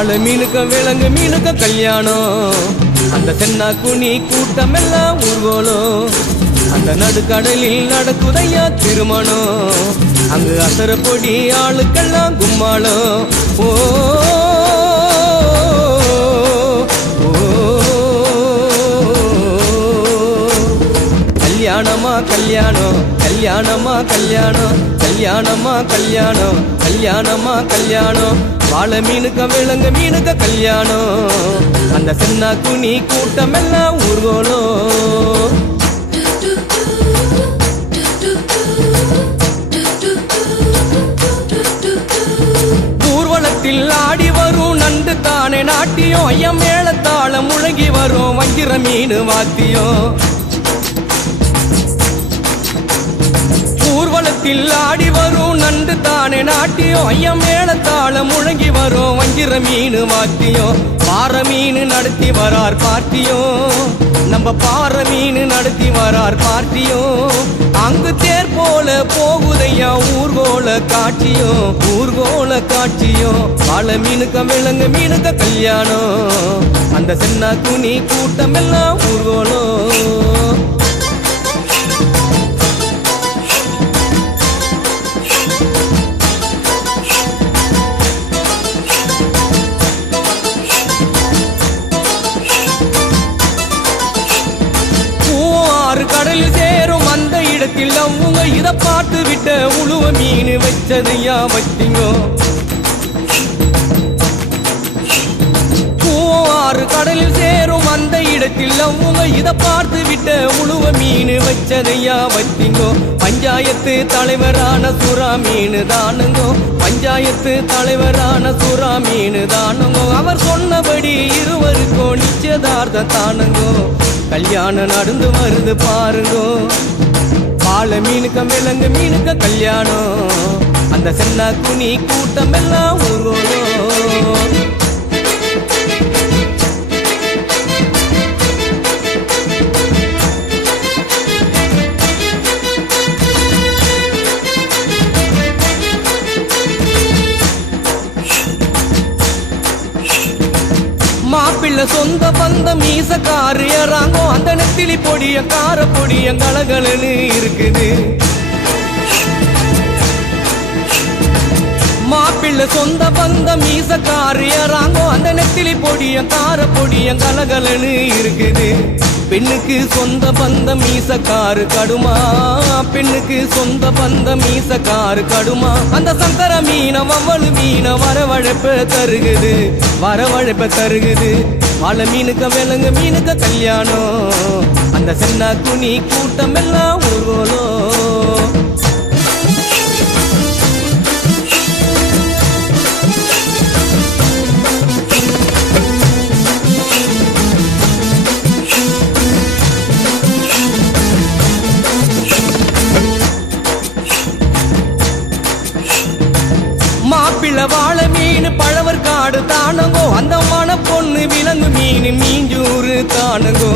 வாழை மீனுக்க விலங்கு மீனுக்க கல்யாணம். அந்த தென்னா குனி கூட்டம் எல்லாம் ஊர்வலம். அந்த நடுக்கடலில் நடக்குதையா திருமணம். அங்கு அசர பொடி ஆளுக்கெல்லாம் கும்மாளம். ஓ கல்யாணமா கல்யாணம் கல்யாணமா கல்யாணம் கல்யாணமா கல்யாணம் கல்யாணமா கல்யாணம். வாழை மீனுக்க விலங்கு மீனுக்க கல்யாணம். அந்த தென்னா குனி கூட்டம் எல்லாம் ஊர்வலம். ஊர்வலத்தில் ஆடி வரும் நண்டு தானே நாட்டியம். ஐயம் மேளத்தாளம் முழங்கி வரும் வஞ்சிர மீன் வாத்தியம். ஊர்வலத்தில் ஆடி வரும் நண்டு தானே நாட்டியம். ஐயம் மேளத்தாளம் முழங்கி வரும் வஞ்சிர மீன் வாத்தியம். பாறை மீன் நடத்தி வரார் பார்ட்டியும். நம்ம பாறை மீன் நடத்தி வரார் பார்ட்டியும். அங்கு தேர் போல போகுதையா ஊர்கோல காட்சியும். ஊர்கோல காட்சியும். வாழை மீனுக்க விலங்கு மீனுக்க கல்யாணம். அந்த தென்னா குனி கூட்டம் எல்லாம் ஊர்கோலம். கடலில் சேரும் அந்த இடத்தில் அவங்க இத பார்த்து விட்ட உழுவ மீன் வச்சதையா வச்சிங்கோ. பூவாறு கடலில் சேரும் அந்த இடத்தில் அவங்க இத பார்த்து விட்ட உழுவ மீன் வச்சதையா வச்சிங்கோ. பஞ்சாயத்து தலைவரான சுறா மீன் தானுங்கோ. பஞ்சாயத்து தலைவரான சுறா மீன் தானுங்கோ. அவர் சொன்னபடி இருவருக்கும் நிச்சயதார்த்தம் தானுங்கோ. கல்யாணம் நடந்து வருது பாருங்கோ. வாழை மீனுக்க விலங்கு மீனுக்க கல்யாணம். அந்த தென்னா குனி கூட்டம் எல்லாம் ஊர்வலம். மாப்பிள்ள சொந்த பந்தம் மீசக்காரு ஏறாங்கோ. அந்த நெத்திலி பொடிய கார பொடிய கலகலன்னு இருக்குது. மாப்பிள்ள சொந்த பந்தம் மீசக்காரு ஏறாங்கோ. அந்த நெத்திலி பொடிய கார பொடிய கலகலன்னு இருக்குது. பெண்ணுக்கு சொந்த பந்தம் மீசக்காரு கடுமா. பெண்ணுக்கு சொந்த பந்தம் மீசக்காரு கடுமா. அந்த சங்கர மீன வவ்வளு மீன வரவழைப்ப தருகுது. வரவழைப்ப தருகுது. வாழை மீனுக்க விலங்கு மீனுக்க கல்யாணம். அந்த தென்னா குனி கூட்டம் எல்லாம் ஊர்வலம். மாப்பிள்ள வாழை மீன் பழவர் காடு தானுங்கோ. அந்த மன பொண்ணு விலங்கு மீன் மீஞ்சூறு தானுங்கோ.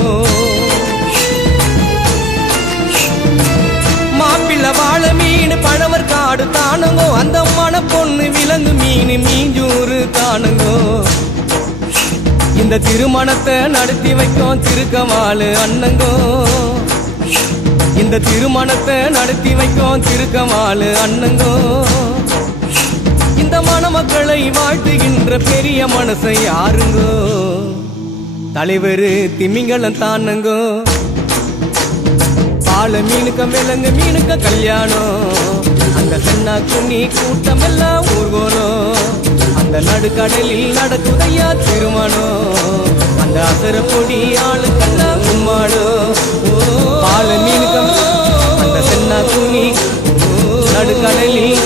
மாப்பிள்ள வாழை மீன் பழவர் காடு தானுங்கோ. அந்த மன பொண்ணு விலங்கு மீன் மீஞ்சூறு தானுங்கோ. இந்த திருமணத்தை நடத்தி வைக்கும் திருக்கவாளு அண்ணங்கோ. இந்த திருமணத்தை நடத்தி வைக்கும் திருக்கவாளு அண்ணங்கோ. இந்த மணமக்களை வாழ்த்துகின்ற பெரிய மனசை யாருங்கோ. தலைவர் திமிங்கலம் தானுங்கோ. வாழை மீனுக்க விலங்கு மீனுக்க கல்யாணம். அந்த தென்னா குனி கூட்டம் எல்லாம் ஊர்வலம். அந்த நடுக்கடலில் நடக்குதையா திருமணம். அந்த அசர பொடி ஆளுக்கெல்லாம் கும்மாளம். வாழை மீனுக்க அந்த தென்னா குனி நடுக்கடலில்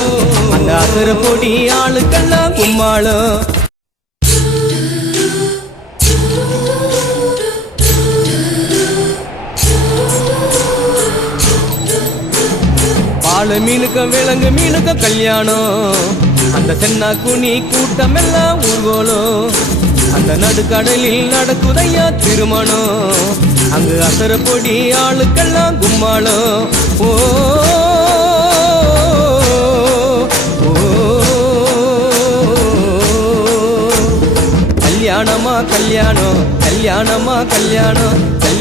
அந்த அசர பொடி ஆளுக்கெல்லாம் கும்மாளம். வாழை மீனுக்க விலங்கு மீனுக்க கல்யாணம். அந்த தென்னா குனி கூட்டம் எல்லாம் ஊர்வலம். அந்த நடுக்கடலில் நடக்குதையா திருமணம். அங்கு அசர பொடி ஆளுக்கெல்லாம் கும்மாளம். ஓ கல்யாணம் கல்யாணமா கல்யாணம்